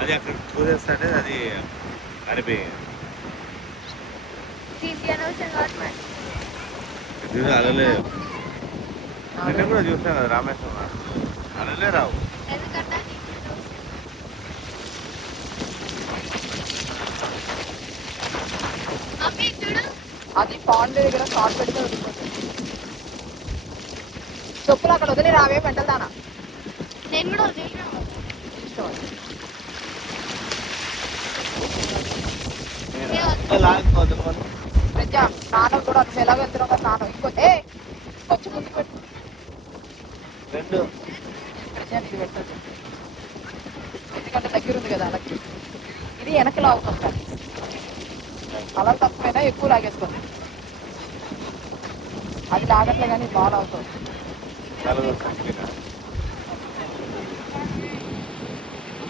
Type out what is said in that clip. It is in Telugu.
అది అక్కడ చూసేస్తే అది అనిపోయి అలలే నిన్న కూడా చూసాం కదా రామేశ్వరం అలలే రావు. అది పాండ్ దగ్గర షార్ట్ పెడితే వదిలిపోతుంది. చెప్పులు అక్కడ వదిలి రావే పెట్టలు దానా. నేను కూడా వదిలినా. ప్రజా నాన్న కూడా నువ్వు ఎలా వెళ్తున్నావు కదా నాన్న ఇంకొంచెం ముందు పెట్టు. రెండు ప్రజా ఇది పెట్టదు ఎందుకంటే దగ్గర ఉంది కదా అలాగే ఇది వెనక్కి లాగుతుంది. అలా తక్కువైనా ఎక్కువ లాగేస్తుంది. అది లాగట్లే కానీ బాగా అవుతుంది.